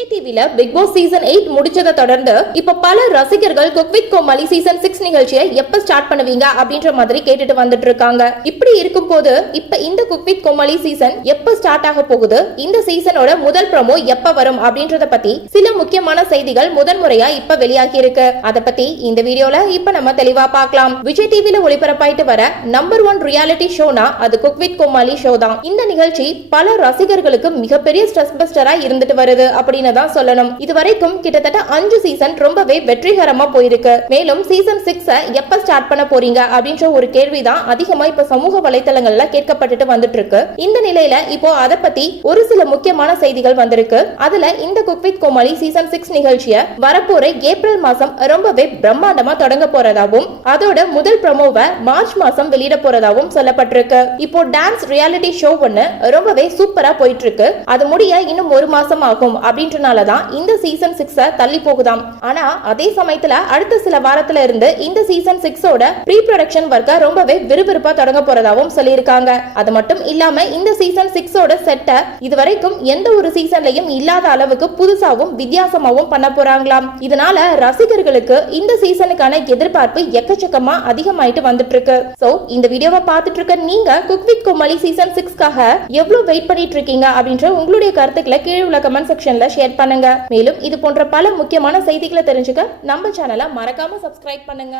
விஜய் டிவில big Boss season 8 முடிச்சதை தொடர்ந்து இப்ப பல ரசிகர்கள் குக் வித் கோமாளி சீசன் 6 நிகழ்ச்சியை எப்ப ஸ்டார்ட் பண்ணுவீங்க அப்படின்ற மாதிரி கேட்டுட்டு வந்துட்டு இருக்காங்க. இப்படி இருக்கும் போது இப்ப இந்த குக் வித் கோமாளி சீசன் எப்ப ஸ்டார்ட் ஆக போகுது, இந்த சீசனோட முதல் ப்ரோமோ எப்ப வரும் அப்படின்றத பத்தி சில முக்கியமான செய்திகள் முதன்முறையா இப்ப வெளியாகி இருக்கு. அத பத்தி இந்த வீடியோல இப்ப நம்ம தெளிவா பார்க்கலாம். விஜய் டிவில ஒளிபரப்பாயிட்டு வர நம்பர் 1 ரியாலிட்டி ஷோனா அது குக் வித் கோமாளி ஷோ தான். இந்த நிகழ்ச்சி பல ரசிகர்களுக்கு மிகப்பெரிய ஸ்ட்ரெஸ் பஸ்டரா இருந்துட்டு வருது அப்படின்னு தான் சொல்லணும். இதுவரைக்கும் கிட்டத்தட்ட 5 சீசன் ரொம்பவே வெற்றிகரமா போயிருக்கு. மேலும் சீசன் 6 எப்ப ஸ்டார்ட் பண்ண போறீங்க அப்படின்ற ஒரு கேள்விதான் அதிகமா இப்ப சமூக வலைத்தளங்கள்ல கேட்கப்பட்டுட்டு வந்துட்டு இருக்கு. இந்த நிலையில இப்போ அத பத்தி ஒரு சில முக்கியமான செய்திகள் வந்திருக்கு. அதுல இந்த குக் வித் கோமாளி சீசன் 6 நிகழ்ச்சியை வரப்போற ஏப்ரல் மாசம் ரொம்பவே பிரம்மாண்டமா தொடங்க போறதாவும் அதோட முதல் ப்ரோமோவை மார்ச் மாசம் வெளியிட போறதாவும் சொல்லப்பட்டிருக்கு. இப்போ டான்ஸ் ரியாலிட்டி ஷோ ஒன்னு ரொம்பவே சூப்பரா போயிட்டு இருக்கு. அது முடிய இன்னும் ஒரு மாசம் ஆகும் அப்படின்றனாலதான் இந்த சீசன் 6 தள்ளி போகுதாம். ஆனா அதே சமயத்துல அடுத்த சில வாரத்துல இருந்து இந்த சீசன் 6ஓட ப்ரீ ப்ரொடக்ஷன் வர்க்க ரொம்பவே விறுவிறுப்பா தொடங்க போறதாவும் சொல்லியிருக்காங்க. அது மட்டும் இல்லாம இந்த சீசன் 6ஓட செட்டை இதுவரைக்கும் எந்த ஒரு சீசன்லயும் இல்லாத அளவுக்கு புதுசாவும் வித்தியாசமாவும் பண்ண போறாங்களாம். இதனால ரசிகர்களுக்கு இந்த சீசனுக்கான எதிர்பார்ப்பு எக்கச்சக்கமா அதிகமாயிட்டு வந்துட்டு இருக்கு. சோ இந்த வீடியோவை பார்த்துட்டு இருக்க நீங்க குக் வித் கோமாளி சீசன் 6க்காக எவ்வளவு வெயிட் பண்ணிட்டு இருக்கீங்க அப்படின்ற உங்களுடைய கருத்துக்களை கீழே உள்ள கமெண்ட் செக்ஷன்ல ஷேர் பண்ணுங்க. மேலும் இது போன்ற பல முக்கியமான செய்திகளை தெரிஞ்சுக்க நம்ம சேனலை மறக்காம சப்ஸ்கிரைப் பண்ணுங்க.